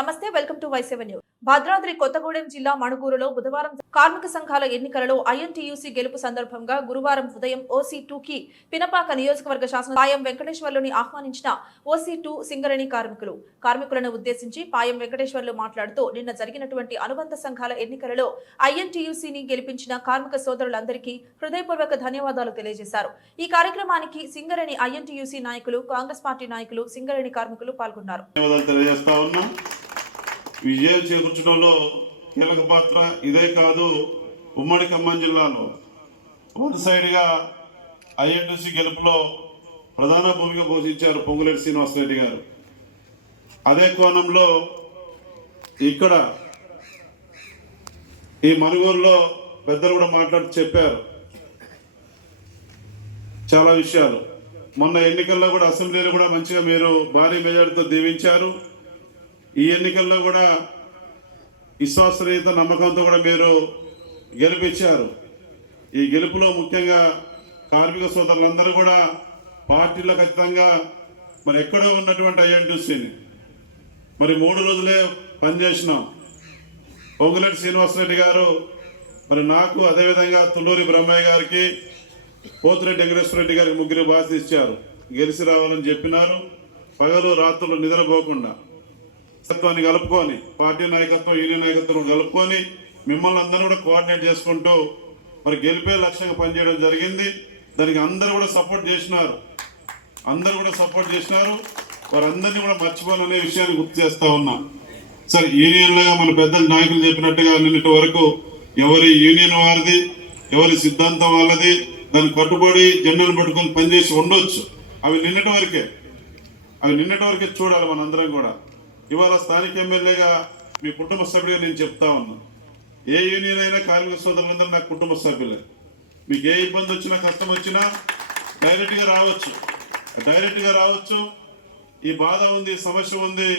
నమస్తే, welcome to వై7 news. Bhadradri Kothagudem జిల్లా మణుగూరులో బుధవారం కార్మిక సంఘాల ఎన్నికలలో ఐఎన్టీయూసీ గెలుపు సందర్భంగా గురువారం ఉదయం OC2 కి పినపాక నియోజకవర్గ శాసన పాయం వెంకటేశ్వర్లుని ఆహ్వానించిన OC2 సింగరేణి కార్మికులను ఉద్దేశించి పాయం వెంకటేశ్వర్లు మాట్లాడుతూ నిన్న జరిగినటువంటి అనుబంధ సంఘాల ఎన్నికలలో ఐఎన్టీయూసీని గెలిపించిన కార్మిక సోదరులందరికీ హృదయపూర్వక ధన్యవాదాలు తెలియజేశారు. ఈ కార్యక్రమానికి సింగరేణి ఐఎన్టీయూసీ నాయకులు, కాంగ్రెస్ పార్టీ నాయకులు, సింగరేణి కార్మికులు పాల్గొన్నారు. విజయం చేకూర్చడంలో కీలక పాత్ర ఇదే కాదు, ఉమ్మడి ఖమ్మం జిల్లాలో వన్ సైడ్గా ఐఎన్టీయూసీ గెలుపులో ప్రధాన భూమిక పోషించారు పొంగులేటి శ్రీనివాసరెడ్డి గారు. అదే కోణంలో ఇక్కడ ఈ మణుగూరులో పెద్దలు కూడా మాట్లాడుతూ చెప్పారు చాలా విషయాలు. మొన్న ఎన్నికల్లో కూడా అసెంబ్లీలో కూడా మంచిగా మీరు భారీ మెజార్టీతో దీవించారు. ఈ ఎన్నికల్లో కూడా విశ్వాసనీయత, నమ్మకంతో కూడా మీరు గెలిపించారు. ఈ గెలుపులో ముఖ్యంగా కార్మిక సోదరులందరూ కూడా పార్టీలో ఖచ్చితంగా మరి ఎక్కడో ఉన్నటువంటి ఐఎన్టీయూసీని మరి 3 రోజులే పనిచేసినాం. పొంగులేటి శ్రీనివాసరెడ్డి గారు మరి నాకు, అదేవిధంగా తుళ్ళూరి బ్రహ్మయ్య గారికి, పోతిరెడ్డి వెంకటేశ్వర రెడ్డి గారికి 3 బాధ్యత ఇచ్చారు. గెలిచి రావాలని చెప్పినారు. పగలు రాత్రులు నిద్రపోకుండా నాయకత్వాన్ని కలుపుకొని, పార్టీ నాయకత్వం, యూనియన్ నాయకత్వం కలుపుకొని మిమ్మల్ని అందరూ కూడా కోఆర్డినేట్ చేసుకుంటూ మరి గెలిపే లక్ష్యంగా పనిచేయడం జరిగింది. దానికి అందరూ కూడా సపోర్ట్ చేసినారు. వారందరినీ కూడా మర్చిపోవాలనే విషయాన్ని గుర్తు చేస్తా ఉన్నా. సరే, యూనియన్లుగా మన పెద్దల నాయకులు చెప్పినట్టుగా నిన్నటి వరకు ఎవరి యూనియన్ వారిది, ఎవరి సిద్ధాంతం వాళ్ళది, దాన్ని కట్టుబడి జెండాను పట్టుకొని పనిచేసి ఉండొచ్చు. అవి నిన్నటి వరకే చూడాలి మనందరం కూడా. ఇవాళ స్థానిక ఎమ్మెల్యేగా, మీ కుటుంబ సభ్యుడిగా నేను చెప్తా ఉన్నా, ఏ యూనియన్ అయినా కార్మిక సోదరులందరూ నాకు కుటుంబ సభ్యులే. మీకు ఏ ఇబ్బంది వచ్చినా, కష్టం వచ్చినా డైరెక్ట్గా రావచ్చు. ఈ బాధ ఉంది, సమస్య ఉంది,